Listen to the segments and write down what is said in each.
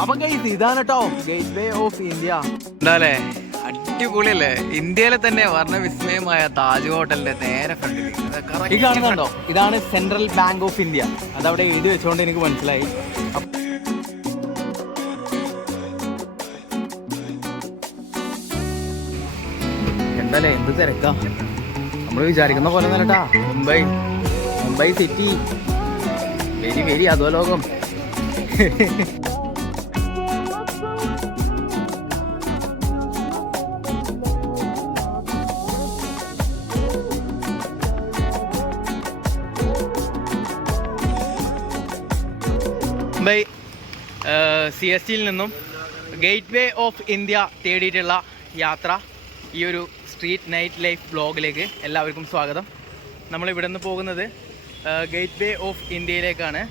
അപ്പൊ ഗൈസ് ഇതാണ് കേട്ടോ ഗേറ്റ് വേ ഓഫ് ഇന്ത്യ. എന്താല്ലേ അടിപൊളിയല്ലേ? ഇന്ത്യയിലെ തന്നെ വർണ്ണവിസ്മയമായ താജ് ഹോട്ടലിന്റെ നേരെ ഫ്രണ്ടിൽ ഈ കാണുന്നുണ്ടോ, ഇതാണ് സെൻട്രൽ ബാങ്ക് ഓഫ് ഇന്ത്യ. അതവിടെ എഴുതി വെച്ചോണ്ട് എനിക്ക് മനസ്സിലായി. എന്താല്ലേ എന്ത് തിരക്കാ, നമ്മൾ വിചാരിക്കുന്ന പോലെ ഒന്നല്ലട്ടാ. മുംബൈ സിറ്റി വെരി വെരി അധോലോകം. മുംബൈ CSTയിൽ നിന്നും ഗേറ്റ് വേ ഓഫ് ഇന്ത്യ തേടിയിട്ടുള്ള യാത്ര, ഈ ഒരു സ്ട്രീറ്റ് നൈറ്റ് ലൈഫ് ബ്ലോഗിലേക്ക് എല്ലാവർക്കും സ്വാഗതം. നമ്മളിവിടെ നിന്ന് പോകുന്നത് ഗേറ്റ് വേ ഓഫ് ഇന്ത്യയിലേക്കാണ്.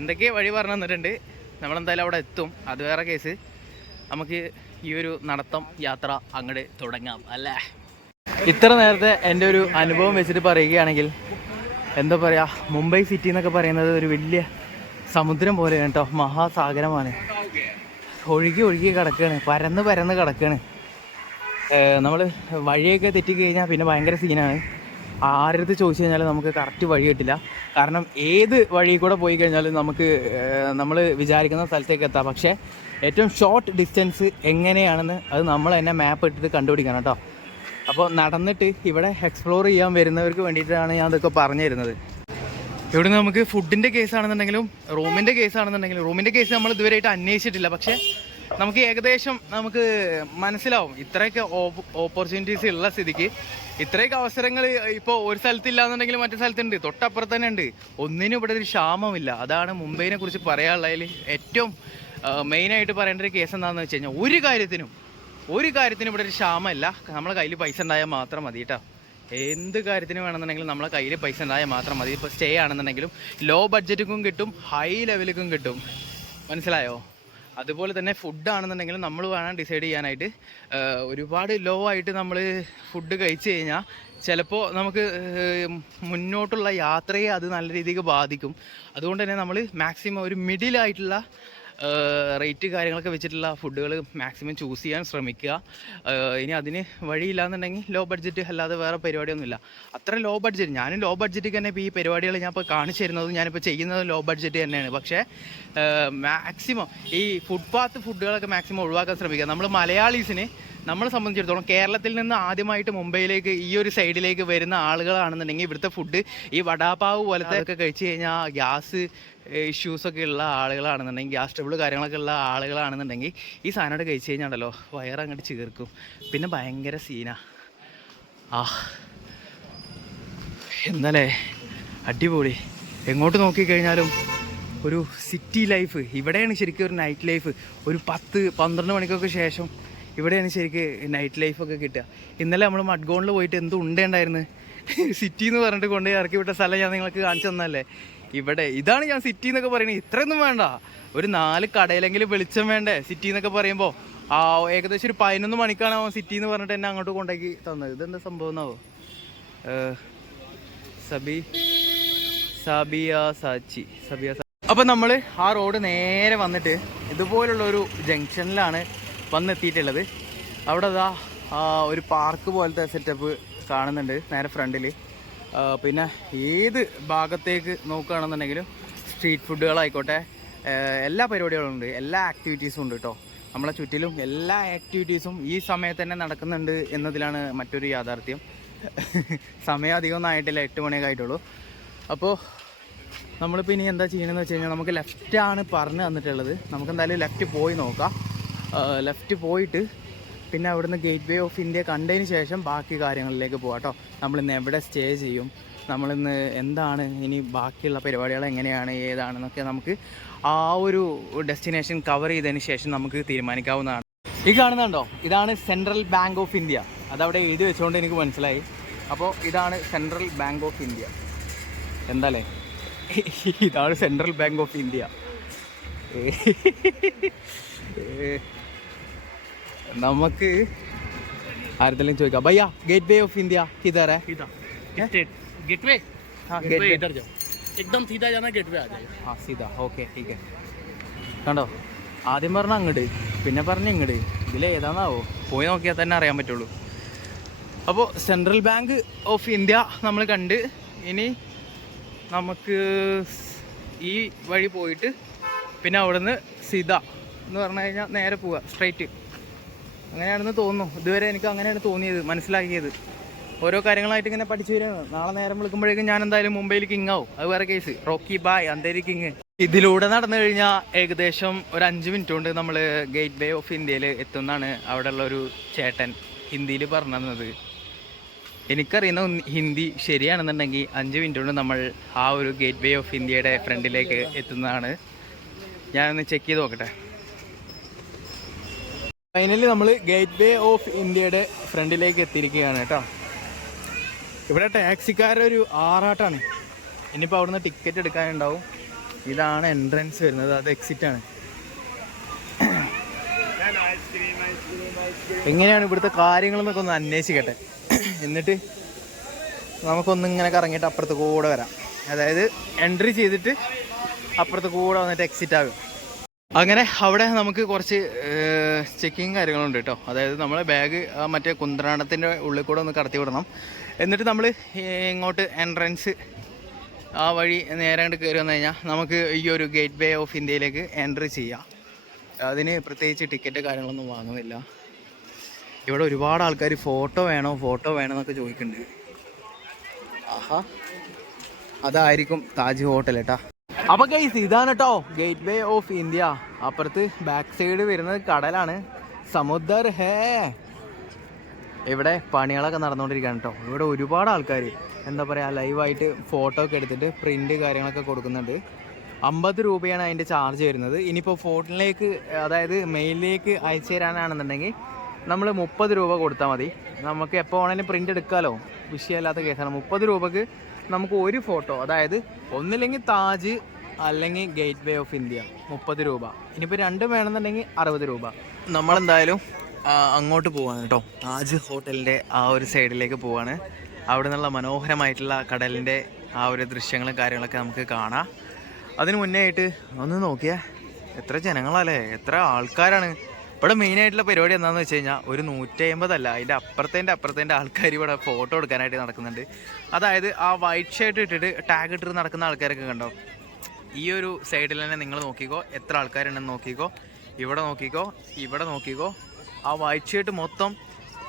എന്തൊക്കെ വഴി പറഞ്ഞു തന്നിട്ടുണ്ട്, നമ്മളെന്തായാലും അവിടെ എത്തും, അത് വേറെ കേസ്. നമുക്ക് ഈ ഒരു നടത്തം യാത്ര അങ്ങോട്ട് തുടങ്ങാം അല്ലേ? ഇത്ര നേരത്തെ എൻ്റെ ഒരു അനുഭവം വെച്ചിട്ട് പറയുകയാണെങ്കിൽ എന്താ പറയുക, മുംബൈ സിറ്റി എന്നൊക്കെ പറയുന്നത് ഒരു വലിയ സമുദ്രം പോലെയാണ് കേട്ടോ, മഹാസാഗരമാണ്. ഒഴുകി കിടക്കുകയാണ്, പരന്ന് കിടക്കുകയാണ്. നമ്മൾ വഴിയൊക്കെ തെറ്റിക്കഴിഞ്ഞാൽ പിന്നെ ഭയങ്കര സീനാണ്. ആരടുത്ത് ചോദിച്ചു കഴിഞ്ഞാൽ നമുക്ക് കറക്റ്റ് വഴി കിട്ടില്ല. കാരണം ഏത് വഴി കൂടെ പോയി കഴിഞ്ഞാലും നമ്മൾ വിചാരിക്കുന്ന സ്ഥലത്തേക്ക് എത്താം. പക്ഷേ ഏറ്റവും ഷോർട്ട് ഡിസ്റ്റൻസ് എങ്ങനെയാണെന്ന് അത് നമ്മൾ തന്നെ മാപ്പ് ഇട്ടിട്ട് കണ്ടുപിടിക്കണം കേട്ടോ. അപ്പോൾ നടന്നിട്ട് ഇവിടെ എക്സ്പ്ലോർ ചെയ്യാൻ വരുന്നവർക്ക് വേണ്ടിയിട്ടാണ് ഞാൻ ഇതൊക്കെ പറഞ്ഞു തരുന്നത്. ഇവിടെ നമുക്ക് ഫുഡിൻ്റെ കേസാണെന്നുണ്ടെങ്കിലും റൂമിൻ്റെ കേസ് നമ്മൾ ഇതുവരെയായിട്ട് അന്വേഷിച്ചിട്ടില്ല. പക്ഷേ നമുക്ക് ഏകദേശം മനസ്സിലാവും. ഇത്രയൊക്കെ ഓപ്പർച്യൂണിറ്റീസ് ഉള്ള സ്ഥിതിക്ക്, ഇത്രയൊക്കെ അവസരങ്ങൾ ഇപ്പോൾ ഒരു സ്ഥലത്തില്ല എന്നുണ്ടെങ്കിൽ മറ്റു സ്ഥലത്തുണ്ട്, തൊട്ടപ്പുറത്ത് തന്നെ ഉണ്ട്. ഒന്നിനും ഇവിടെ ഒരു ക്ഷാമമില്ല. അതാണ് മുംബൈനെ കുറിച്ച് പറയാനുള്ളതിൽ ഏറ്റവും മെയിനായിട്ട് പറയേണ്ട ഒരു കേസ് എന്താണെന്ന് വെച്ച് കഴിഞ്ഞാൽ, ഒരു കാര്യത്തിനും ഇവിടെ ഒരു ക്ഷാമമില്ല. നമ്മളെ കയ്യിൽ പൈസ ഉണ്ടായാൽ മാത്രം മതി കേട്ടോ. എന്ത് കാര്യത്തിന് വേണമെന്നുണ്ടെങ്കിലും നമ്മളെ കയ്യിൽ പൈസ ഉണ്ടായാൽ മാത്രം മതി. ഇപ്പോൾ സ്റ്റേ ആണെന്നുണ്ടെങ്കിലും ലോ ബഡ്ജറ്റിക്കും കിട്ടും, ഹൈ ലെവലിലും കിട്ടും. മനസ്സിലായോ? അതുപോലെ തന്നെ ഫുഡ് ആണെന്നുണ്ടെങ്കിലും നമ്മൾ വേണം ഡിസൈഡ് ചെയ്യാനായിട്ട്. ഒരുപാട് ലോ ആയിട്ട് നമ്മൾ ഫുഡ് കഴിച്ചു കഴിഞ്ഞാൽ ചിലപ്പോൾ നമുക്ക് മുന്നോട്ടുള്ള യാത്രയെ അത് നല്ല രീതിക്ക് ബാധിക്കും. അതുകൊണ്ട് തന്നെ നമ്മൾ മാക്സിമം ഒരു മിഡിലായിട്ടുള്ള റേറ്റ് കാര്യങ്ങളൊക്കെ വെച്ചിട്ടുള്ള ഫുഡുകൾ മാക്സിമം ചൂസ് ചെയ്യാൻ ശ്രമിക്കുക. ഇനി അതിന് വഴിയില്ലാന്നുണ്ടെങ്കിൽ ലോ ബഡ്ജറ്റ് അല്ലാതെ വേറെ പരിപാടിയൊന്നുമില്ല. അത്ര ലോ ബഡ്ജറ്റ്, ഞാനും ലോ ബഡ്ജറ്റ് തന്നെ ഇപ്പോൾ ഈ പരിപാടികൾ ഞാനിപ്പോൾ കാണിച്ചു തരുന്നതും ഞാനിപ്പോൾ ചെയ്യുന്നത് ലോ ബഡ്ജറ്റ് തന്നെയാണ്. പക്ഷേ മാക്സിമം ഈ ഫുഡുകളൊക്കെ മാക്സിമം ഒഴിവാക്കാൻ ശ്രമിക്കുക. നമ്മൾ മലയാളീസിന് നമ്മളെ സംബന്ധിച്ചിടത്തോളം കേരളത്തിൽ നിന്ന് ആദ്യമായിട്ട് മുംബൈയിലേക്ക് ഈ ഒരു സൈഡിലേക്ക് വരുന്ന ആളുകളാണെന്നുണ്ടെങ്കിൽ ഇവിടുത്തെ ഫുഡ് ഈ വടാപാവ് പോലത്തെ ഒക്കെ കഴിച്ച് കഴിഞ്ഞാൽ ഗ്യാസ് ഇഷ്യൂസൊക്കെ ഉള്ള ആളുകളാണെന്നുണ്ടെങ്കിൽ, ഗ്യാസ് ട്രബിൾ കാര്യങ്ങളൊക്കെ ഉള്ള ആളുകളാണെന്നുണ്ടെങ്കിൽ ഈ സാധനം കഴിച്ച് കഴിഞ്ഞാണ്ടല്ലോ വയറങ്ങോട്ട് ചീർക്കും, പിന്നെ ഭയങ്കര സീനാ. എന്താലേ അടിപൊളി. എങ്ങോട്ട് നോക്കിക്കഴിഞ്ഞാലും ഒരു സിറ്റി ലൈഫ്. ഇവിടെയാണ് ശരിക്കും ഒരു നൈറ്റ് ലൈഫ്. ഒരു 10-12 മണിക്കൊക്കെ ശേഷം ഇവിടെയാണ് ശരിക്കും നൈറ്റ് ലൈഫൊക്കെ കിട്ടുക. ഇന്നലെ നമ്മൾ മഡ്ഗോണിൽ പോയിട്ട് എന്ത് ഉണ്ടേണ്ടായിരുന്നു, സിറ്റി എന്ന് പറഞ്ഞിട്ട് കൊണ്ടുപോയി ഇറക്കി വിട്ട സ്ഥലം ഞാൻ നിങ്ങൾക്ക് കാണിച്ചു തന്നല്ലേ. ഇതാണ് ഞാൻ സിറ്റി എന്നൊക്കെ പറയുന്നത്. ഇത്രയൊന്നും വേണ്ട, ഒരു 4 കടയിലെങ്കിലും വെളിച്ചം വേണ്ടേ സിറ്റി എന്നൊക്കെ പറയുമ്പോൾ. ഏകദേശം ഒരു 11 മണിക്കാണ് അവൻ സിറ്റി എന്ന് പറഞ്ഞിട്ട് എന്നെ അങ്ങോട്ട് കൊണ്ടാക്കി തന്നത്. ഇതെന്താ സംഭവം എന്നാവോ? അപ്പം നമ്മൾ ആ റോഡ് നേരെ വന്നിട്ട് ഇതുപോലുള്ളൊരു ജംഗ്ഷനിലാണ് വന്നെത്തിയിട്ടുള്ളത്. അവിടെ ഒരു പാർക്ക് പോലത്തെ സെറ്റപ്പ് കാണുന്നുണ്ട് നേരെ ഫ്രണ്ടിൽ. പിന്നെ ഏത് ഭാഗത്തേക്ക് നോക്കുകയാണെന്നുണ്ടെങ്കിലും സ്ട്രീറ്റ് ഫുഡുകളായിക്കോട്ടെ, എല്ലാ പരിപാടികളും ഉണ്ട്, എല്ലാ ആക്ടിവിറ്റീസും ഉണ്ട് കേട്ടോ. നമ്മളെ ചുറ്റിലും എല്ലാ ആക്ടിവിറ്റീസും ഈ സമയത്ത് തന്നെ നടക്കുന്നുണ്ട് എന്നതിലാണ് മറ്റൊരു യാഥാർത്ഥ്യം. സമയം അധികമൊന്നും ആയിട്ടില്ല, 8 മണിയൊക്കെ ആയിട്ടുള്ളൂ. അപ്പോൾ നമ്മളിപ്പോൾ ഇനി എന്താ ചെയ്യണമെന്ന് വെച്ച് കഴിഞ്ഞാൽ, നമുക്ക് ലെഫ്റ്റാണ് പറഞ്ഞു തന്നിട്ടുള്ളത്. നമുക്ക് എന്തായാലും ലെഫ്റ്റ് പോയി നോക്കാം. ലെഫ്റ്റ് പോയിട്ട് പിന്നെ അവിടുന്ന് ഗേറ്റ് വേ ഓഫ് ഇന്ത്യ കണ്ടതിന് ശേഷം ബാക്കി കാര്യങ്ങളിലേക്ക് പോകാം കേട്ടോ. നമ്മളിന്ന് എവിടെ സ്റ്റേ ചെയ്യും, നമ്മളിന്ന് എന്താണ് ഇനി ബാക്കിയുള്ള പരിപാടികൾ എങ്ങനെയാണ് ഏതാണെന്നൊക്കെ നമുക്ക് ആ ഒരു ഡെസ്റ്റിനേഷൻ കവർ ചെയ്തതിന് ശേഷം നമുക്ക് തീരുമാനിക്കാവുന്നതാണ്. ഈ കാണുന്നുണ്ടോ, ഇതാണ് സെൻട്രൽ ബാങ്ക് ഓഫ് ഇന്ത്യ. അതവിടെ എഴുതി വെച്ചുകൊണ്ട് എനിക്ക് മനസ്സിലായി. അപ്പോൾ ഇതാണ് സെൻട്രൽ ബാങ്ക് ഓഫ് ഇന്ത്യ. എന്താല്ലേ, ഇതാണ് സെൻട്രൽ ബാങ്ക് ഓഫ് ഇന്ത്യ. നമുക്ക് आरतलिंग चोई का भैया गेटवे ऑफ इंडिया किधर है? गेटवे गेटवे इधर जाओ, एकदम सीधा जाना, गेटवे आ जाएगा। हाँ सीधा, ओके ठीक है. കണ്ടോ ആദ്യം പറഞ്ഞ അങ്ങോട്ട്, പിന്നെ പറഞ്ഞ ഇങ്ങോട്ട്. ഇതിലേതാന്നാവോ? പോയി നോക്കിയാൽ തന്നെ അറിയാൻ പറ്റുള്ളൂ. അപ്പോൾ സെൻട്രൽ ബാങ്ക് ഓഫ് ഇന്ത്യ നമ്മൾ കണ്ട്, ഇനി നമുക്ക് ഈ വഴി പോയിട്ട് പിന്നെ അവിടുന്ന് സിത എന്ന് പറഞ്ഞു കഴിഞ്ഞാൽ നേരെ പോവുക, സ്ട്രൈറ്റ്. അങ്ങനെയാണെന്ന് തോന്നുന്നു. ഇതുവരെ എനിക്ക് അങ്ങനെയാണ് തോന്നിയത്, മനസ്സിലാക്കിയത്. ഓരോ കാര്യങ്ങളായിട്ട് ഇങ്ങനെ പഠിച്ചു വരുന്നത്. നാളെ നേരം വിളിക്കുമ്പോഴേക്കും ഞാൻ എന്തായാലും മുംബൈയിൽ കിങ് ആവും. അത് വേറെ case. Rocky Bhai Andheri king. ഇതിലൂടെ നടന്നു കഴിഞ്ഞാൽ ഏകദേശം ഒരു 5 മിനിറ്റ് കൊണ്ട് നമ്മൾ ഗേറ്റ് വേ ഓഫ് ഇന്ത്യയിൽ എത്തുമെന്നാണ് അവിടെയുള്ള ഒരു ചേട്ടൻ ഹിന്ദിയിൽ പറഞ്ഞു തന്നത്. എനിക്കറിയുന്ന ഹിന്ദി ശരിയാണെന്നുണ്ടെങ്കിൽ 5 മിനിറ്റ് കൊണ്ട് നമ്മൾ ആ ഒരു ഗേറ്റ് വേ ഓഫ് ഇന്ത്യയുടെ ഫ്രണ്ടിലേക്ക് എത്തുന്നതാണ്. ഞാനൊന്ന് ചെക്ക് ചെയ്ത് നോക്കട്ടെ. ഫൈനലി നമ്മൾ ഗേറ്റ് വേ ഓഫ് ഇന്ത്യയുടെ ഫ്രണ്ടിലേക്ക് എത്തിയിരിക്കുകയാണ് കേട്ടോ. ഇവിടെ ടാക്സിക്കാരുടെ ഒരു ആറാട്ടാണ്. ഇനിയിപ്പോൾ അവിടുന്ന് ടിക്കറ്റ് എടുക്കാനുണ്ടാവും. ഇതാണ് എൻട്രൻസ് വരുന്നത്, അത് എക്സിറ്റാണ്. എങ്ങനെയാണ് ഇവിടുത്തെ കാര്യങ്ങളെന്നൊക്കെ ഒന്ന് അന്വേഷിക്കട്ടെ. എന്നിട്ട് നമുക്കൊന്നിങ്ങനെ കറങ്ങിയിട്ട് അപ്പുറത്ത് കൂടെ വരാം. അതായത് എൻട്രി ചെയ്തിട്ട് അപ്പുറത്ത് കൂടെ വന്നിട്ട് എക്സിറ്റ് ആകും. അങ്ങനെ അവിടെ നമുക്ക് കുറച്ച് ചെക്കിങ് കാര്യങ്ങളുണ്ട് കേട്ടോ. അതായത് നമ്മളെ ബാഗ് മറ്റേ കുന്ത്രാണ്ടത്തിൻ്റെ ഉള്ളിൽ കൂടെ ഒന്ന് കടത്തി വിടണം. എന്നിട്ട് നമ്മൾ ഇങ്ങോട്ട് എൻട്രൻസ് ആ വഴി നേരെ കണ്ട് കയറി വന്നു കഴിഞ്ഞാൽ നമുക്ക് ഈ ഒരു ഗേറ്റ് വേ ഓഫ് ഇന്ത്യയിലേക്ക് എൻട്രി ചെയ്യാം. അതിന് പ്രത്യേകിച്ച് ടിക്കറ്റ് കാര്യങ്ങളൊന്നും വാങ്ങുന്നില്ല. ഇവിടെ ഒരുപാട് ആൾക്കാർ ഫോട്ടോ വേണോ എന്നൊക്കെ ചോദിക്കുന്നുണ്ട്. ആഹാ, അതായിരിക്കും താജ് ഹോട്ടൽ കേട്ടാ. അപ്പോൾ ഗൈസ് ഇതാണ് കേട്ടോ ഗേറ്റ് വേ ഓഫ് ഇന്ത്യ. അപ്പുറത്ത് ബാക്ക് സൈഡ് വരുന്നത് കടലാണ്, സമുദ്ര ഹേ. ഇവിടെ പണികളൊക്കെ നടന്നുകൊണ്ടിരിക്കുകയാണ് കേട്ടോ. ഇവിടെ ഒരുപാട് ആൾക്കാർ എന്താ പറയുക ലൈവായിട്ട് ഫോട്ടോ ഒക്കെ എടുത്തിട്ട് പ്രിൻ്റ് കാര്യങ്ങളൊക്കെ കൊടുക്കുന്നുണ്ട്. 50 രൂപയാണ് അതിൻ്റെ ചാർജ് വരുന്നത്. ഇനിയിപ്പോൾ ഫോണിലേക്ക്, അതായത് മെയിലിലേക്ക് അയച്ചു തരാനാണെന്നുണ്ടെങ്കിൽ നമ്മൾ 30 രൂപ കൊടുത്താൽ മതി. നമുക്ക് എപ്പോൾ വേണമെങ്കിലും പ്രിൻ്റ് എടുക്കാമല്ലോ, വിഷയമല്ലാത്ത കേസാണ്. 30 രൂപക്ക് നമുക്ക് ഒരു ഫോട്ടോ, അതായത് ഒന്നില്ലെങ്കിൽ താജ് അല്ലെങ്കിൽ ഗേറ്റ് വേ ഓഫ് ഇന്ത്യ 30 രൂപ. ഇനിയിപ്പോൾ രണ്ടും വേണമെന്നുണ്ടെങ്കിൽ 60 രൂപ. നമ്മളെന്തായാലും അങ്ങോട്ട് പോവാണ് കേട്ടോ. താജ് ഹോട്ടലിൻ്റെ ആ ഒരു സൈഡിലേക്ക് പോവാണ്. അവിടെ നിന്നുള്ള മനോഹരമായിട്ടുള്ള കടലിൻ്റെ ആ ഒരു ദൃശ്യങ്ങളും കാര്യങ്ങളൊക്കെ നമുക്ക് കാണാം. അതിന് മുന്നേ ആയിട്ട് ഒന്ന് നോക്കിയാൽ എത്ര ജനങ്ങളല്ലേ, എത്ര ആൾക്കാരാണ്. ഇവിടെ മെയിനായിട്ടുള്ള പരിപാടി എന്താണെന്ന് വെച്ച് കഴിഞ്ഞാൽ ഒരു 150 അല്ല, അതിൻ്റെ അപ്പുറത്തേൻ്റെ ആൾക്കാർ ഇവിടെ ഫോട്ടോ എടുക്കാനായിട്ട് നടക്കുന്നുണ്ട്. അതായത് ആ വൈറ്റ് ഷർട്ട് ഇട്ടിട്ട് ടാഗ് ഇട്ടിട്ട് നടക്കുന്ന ആൾക്കാരൊക്കെ കണ്ടോ. ഈ ഒരു സൈഡിൽ തന്നെ നിങ്ങൾ നോക്കിക്കോ, എത്ര ആൾക്കാരുണ്ടെന്ന് നോക്കിക്കോ. ഇവിടെ നോക്കിക്കോ. ആ വൈറ്റ് ഷർട്ട് മൊത്തം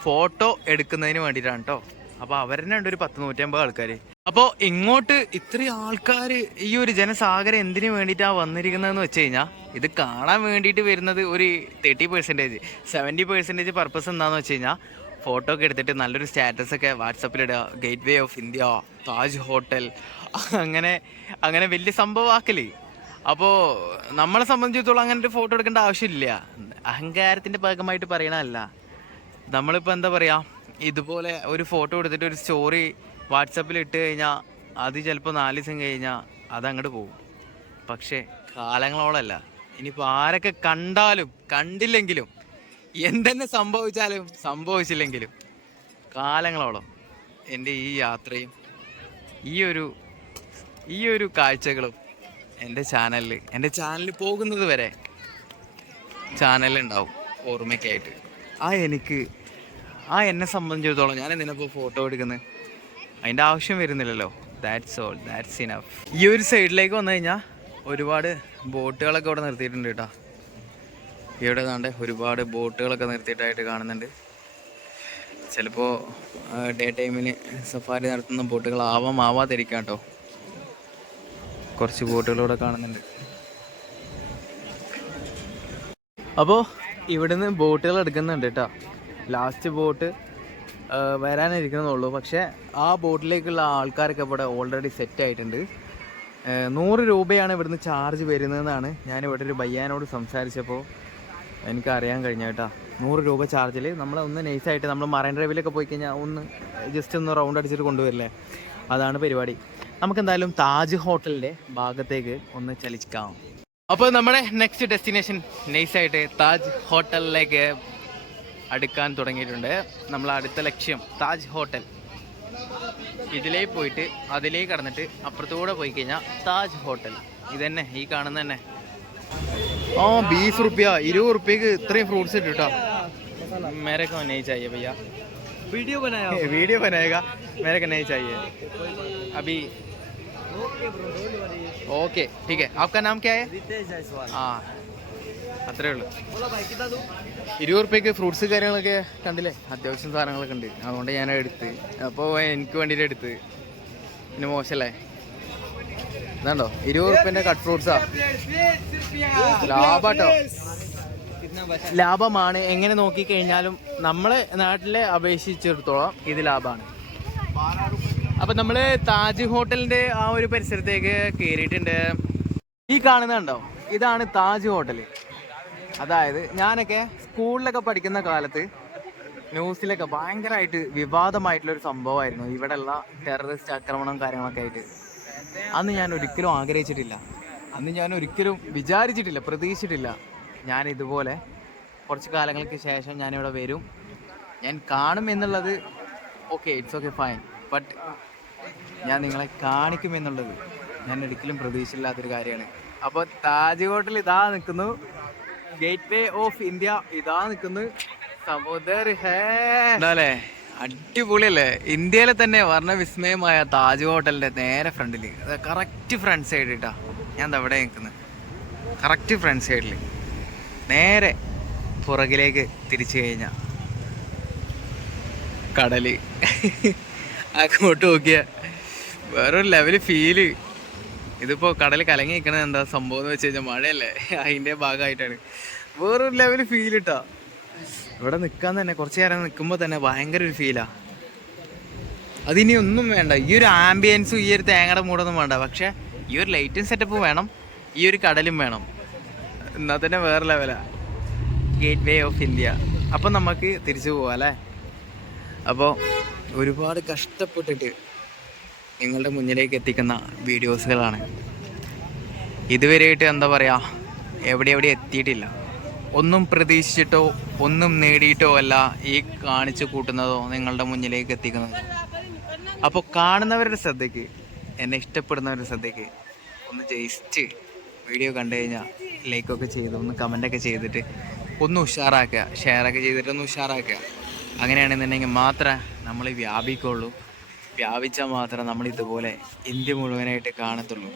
ഫോട്ടോ എടുക്കുന്നതിന് വേണ്ടിയിട്ടാണ് കേട്ടോ. അപ്പോൾ അവരെന്നെ ഉണ്ട് ഒരു 100-150 ആൾക്കാർ. അപ്പോൾ ഇങ്ങോട്ട് ഇത്രയും ആൾക്കാർ, ഈ ഒരു ജനസാഗരം എന്തിനു വേണ്ടിയിട്ടാണ് വന്നിരിക്കുന്നതെന്ന് വെച്ച് കഴിഞ്ഞാൽ, ഇത് കാണാൻ വേണ്ടിയിട്ട് വരുന്നത് ഒരു 30%, 70% പർപ്പസ് എന്താണെന്ന് വെച്ച് കഴിഞ്ഞാൽ ഫോട്ടോ ഒക്കെ എടുത്തിട്ട് നല്ലൊരു സ്റ്റാറ്റസൊക്കെ വാട്സപ്പിലിടുക. Gateway of India, Taj hotel, അങ്ങനെ വലിയ സംഭവമാക്കല്. അപ്പോൾ നമ്മളെ സംബന്ധിച്ചിടത്തോളം അങ്ങനെ ഒരു ഫോട്ടോ എടുക്കേണ്ട ആവശ്യമില്ല. അഹങ്കാരത്തിൻ്റെ ഭാഗമായിട്ട് പറയണതല്ല. നമ്മളിപ്പോൾ എന്താ പറയുക, ഇതുപോലെ ഒരു ഫോട്ടോ എടുത്തിട്ട് ഒരു സ്റ്റോറി വാട്സപ്പിൽ ഇട്ട് കഴിഞ്ഞാൽ അത് ചിലപ്പോൾ 4 ദിവസം കഴിഞ്ഞാൽ അതങ്ങോട്ട് പോകും. പക്ഷേ കാലങ്ങളോളമല്ല. ഇനിയിപ്പോൾ ആരൊക്കെ കണ്ടാലും കണ്ടില്ലെങ്കിലും എന്തെന്നെ സംഭവിച്ചില്ലെങ്കിലും കാലങ്ങളോളം എൻ്റെ ഈ യാത്രയും ഈ ഒരു കാഴ്ചകളും എൻ്റെ ചാനലിൽ പോകുന്നത് വരെ ചാനലുണ്ടാവും ഓർമ്മയ്ക്കായിട്ട്. എന്നെ സംബന്ധിച്ചിടത്തോളം ഞാൻ എന്തിനപ്പോൾ ഫോട്ടോ എടുക്കുന്നത്, അതിൻ്റെ ആവശ്യം വരുന്നില്ലല്ലോ. That's enough. ഈ ഒരു സൈഡിലേക്ക് വന്നു കഴിഞ്ഞാൽ ഒരുപാട് ബോട്ടുകളൊക്കെ ഇവിടെ നിർത്തിയിട്ടുണ്ട് കേട്ടോ. ഇവിടെ ദാണ്ടെ ഒരുപാട് ബോട്ടുകളൊക്കെ നിർത്തിയിട്ടായിട്ട് കാണുന്നുണ്ട്. ചിലപ്പോൾ ഡേ ടൈമിന് സഫാരി നടത്തുന്ന ബോട്ടുകളാവാതിരിക്കാം കേട്ടോ. കുറച്ച് ബോട്ടുകളിവിടെ കാണുന്നുണ്ട്. അപ്പോൾ ഇവിടുന്ന് ബോട്ടുകൾ എടുക്കുന്നുണ്ട് കേട്ടോ. ലാസ്റ്റ് ബോട്ട് വരാനിരിക്കുന്നതുള്ളൂ. പക്ഷേ ആ ബോട്ടിലേക്കുള്ള ആൾക്കാരൊക്കെ ഇവിടെ ഓൾറെഡി സെറ്റ് ആയിട്ടുണ്ട്. 100 രൂപയാണ് ഇവിടുന്ന് ചാർജ് വരുന്നതെന്നാണ് ഞാനിവിടെ ഒരു ബയ്യാനോട് സംസാരിച്ചപ്പോൾ എനിക്കറിയാൻ കഴിഞ്ഞ കേട്ടോ. 100 രൂപ ചാർജിൽ നമ്മളൊന്ന് നൈസായിട്ട് നമ്മൾ മറൈൻ ഡ്രൈവിലൊക്കെ പോയി കഴിഞ്ഞാൽ ജസ്റ്റ് ഒന്ന് റൗണ്ട് അടിച്ചിട്ട് കൊണ്ടുവരില്ലേ, അതാണ് പരിപാടി. നമുക്കെന്തായാലും താജ് ഹോട്ടലിൻ്റെ ഭാഗത്തേക്ക് ഒന്ന് ചലിക്കാം. അപ്പോൾ നമ്മുടെ നെക്സ്റ്റ് ഡെസ്റ്റിനേഷൻ നൈസായിട്ട് താജ് ഹോട്ടലിലേക്ക് അടുക്കാൻ തുടങ്ങിയിട്ടുണ്ട്. നമ്മൾ അടുത്ത ലക്ഷ്യം താജ് ഹോട്ടൽ. ഇതിലേക്ക് പോയിട്ട് അതിലേക്ക് കടന്നിട്ട് അപ്പുറത്തുകൂടെ പോയി കഴിഞ്ഞാൽ താജ് ഹോട്ടൽ. ഇതന്നെ ഈ കാണുന്ന തന്നെ. हाँ 20 रुपया 20 रुपये के इतने फ्रूट्स है टूटा। मेरे को नहीं चाहिए भैया। वीडियो बनाया वीडियो बनाएगा, मेरे को नहीं चाहिए अभी। ओके ठीक है, आपका नाम क्या है? हाँ അത്രേ ഉള്ളൂ. 20 റുപ്യക്ക് ഫ്രൂട്ട്സ് കാര്യങ്ങളൊക്കെ കണ്ടില്ലേ, അത്യാവശ്യം സാധനങ്ങളൊക്കെ ഉണ്ട്. അതുകൊണ്ട് ഞാൻ എടുത്ത്, അപ്പോൾ എനിക്ക് വേണ്ടിയിട്ട് എടുത്ത്. പിന്നെ മോശമല്ലേ ഇതാണ്ടോ 20 റുപ്യൻ്റെ കട്ട് ഫ്രൂട്ട്സാ. ലാഭാട്ടോ, ലാഭമാണ്. എങ്ങനെ നോക്കിക്കഴിഞ്ഞാലും നമ്മളെ നാട്ടിലെ അപേക്ഷിച്ചിടത്തോളം ഇത് ലാഭമാണ്. അപ്പം നമ്മൾ താജ് ഹോട്ടലിൻ്റെ ആ ഒരു പരിസരത്തേക്ക് കയറിയിട്ടുണ്ട്. ഈ കാണുന്നുണ്ടോ, ഇതാണ് താജ് ഹോട്ടൽ. അതായത് ഞാനൊക്കെ സ്കൂളിലൊക്കെ പഠിക്കുന്ന കാലത്ത് ന്യൂസിലൊക്കെ ഭയങ്കരമായിട്ട് വിവാദമായിട്ടുള്ളൊരു സംഭവമായിരുന്നു ഇവിടെയുള്ള ടെററിസ്റ്റ് ആക്രമണം കാര്യങ്ങളൊക്കെ ആയിട്ട്. അന്ന് ഞാൻ ഒരിക്കലും ആഗ്രഹിച്ചിട്ടില്ല, അന്ന് ഞാൻ ഒരിക്കലും വിചാരിച്ചിട്ടില്ല, പ്രതീക്ഷിച്ചിട്ടില്ല ഞാൻ ഇതുപോലെ കുറച്ച് കാലങ്ങൾക്ക് ശേഷം ഞാനിവിടെ വരും, ഞാൻ കാണും എന്നുള്ളത്. Okay, it's okay fine, but ഞാൻ നിങ്ങളെ കാണിക്കുമെന്നുള്ളത് ഞാൻ ഒരിക്കലും പ്രതീക്ഷയില്ലാത്തൊരു കാര്യമാണ്. അപ്പോൾ താജ് ഹോട്ടൽ ഇതാ നിൽക്കുന്നു, ഗേറ്റ് വേ ഓഫ് ഇന്ത്യ ഇതാ നിൽക്കുന്നു. സമുദ്ര ഹേ അടിപൊളിയല്ലേ. ഇന്ത്യയിലെ തന്നെ വർണ്ണവിസ്മയമായ താജ് ഹോട്ടലിൻ്റെ നേരെ ഫ്രണ്ടിൽ, അത് കറക്റ്റ് ഫ്രണ്ട് സൈഡ് കേട്ടോ. ഞാൻ അവിടെ നിൽക്കുന്നത് കറക്റ്റ് ഫ്രണ്ട് സൈഡിൽ. നേരെ പുറകിലേക്ക് തിരിച്ചു കഴിഞ്ഞാൽ കടല്. അങ്ങോട്ട് നോക്കിയ വേറൊരു ലെവല് ഫീല്. ഇതിപ്പോൾ കടൽ കലങ്ങി നിൽക്കണത് എന്താ സംഭവം എന്ന് വെച്ച് കഴിഞ്ഞാൽ മഴയല്ലേ, അതിൻ്റെ ഭാഗമായിട്ടാണ്. വേറൊരു ലെവല് ഫീൽ ഇട്ടാ. ഇവിടെ നിൽക്കാൻ തന്നെ കുറച്ച് നേരം നിൽക്കുമ്പോൾ തന്നെ ഭയങ്കര ഒരു ഫീലാണ്. അതിനി ഒന്നും വേണ്ട, ഈ ഒരു ആംബിയൻസും ഈ ഒരു തേങ്ങയുടെ മൂടൊന്നും വേണ്ട, പക്ഷേ ഈ ഒരു ലൈറ്റും സെറ്റപ്പും വേണം, ഈ ഒരു കടലും വേണം, എന്നാൽ തന്നെ വേറെ ലെവലാണ്. Gate way of India. അപ്പം നമുക്ക് തിരിച്ചു പോവാം അല്ലേ. അപ്പോൾ ഒരുപാട് കഷ്ടപ്പെട്ടിട്ട് നിങ്ങളുടെ മുന്നിലേക്ക് എത്തിക്കുന്ന വീഡിയോസുകളാണ്. ഇതുവരെയായിട്ട് എന്താ പറയുക, എവിടെ എത്തിയിട്ടില്ല. ഒന്നും പ്രതീക്ഷിച്ചിട്ടോ ഒന്നും നേടിയിട്ടോ അല്ല ഈ കാണിച്ചു കൂട്ടുന്നതോ നിങ്ങളുടെ മുന്നിലേക്ക് എത്തിക്കുന്നതോ. അപ്പോൾ കാണുന്നവരുടെ ശ്രദ്ധയ്ക്ക്, എന്നെ ഇഷ്ടപ്പെടുന്നവരുടെ ശ്രദ്ധയ്ക്ക് ഒന്ന് ജസ്റ്റ് വീഡിയോ കണ്ടു കഴിഞ്ഞാൽ ലൈക്കൊക്കെ ചെയ്ത് ഒന്ന് കമൻ്റൊക്കെ ചെയ്തിട്ട് ഒന്ന് ഉഷാറാക്കുക, ഷെയറൊക്കെ ചെയ്തിട്ട് ഒന്ന് ഉഷാറാക്കുക. അങ്ങനെയാണെന്നുണ്ടെങ്കിൽ മാത്രമേ നമ്മൾ വ്യാപിക്കുള്ളൂ. വ്യാപിച്ചാൽ മാത്രമേ നമ്മൾ ഇതുപോലെ ഇന്ത്യ മുഴുവനായിട്ട് കാണത്തുള്ളൂ.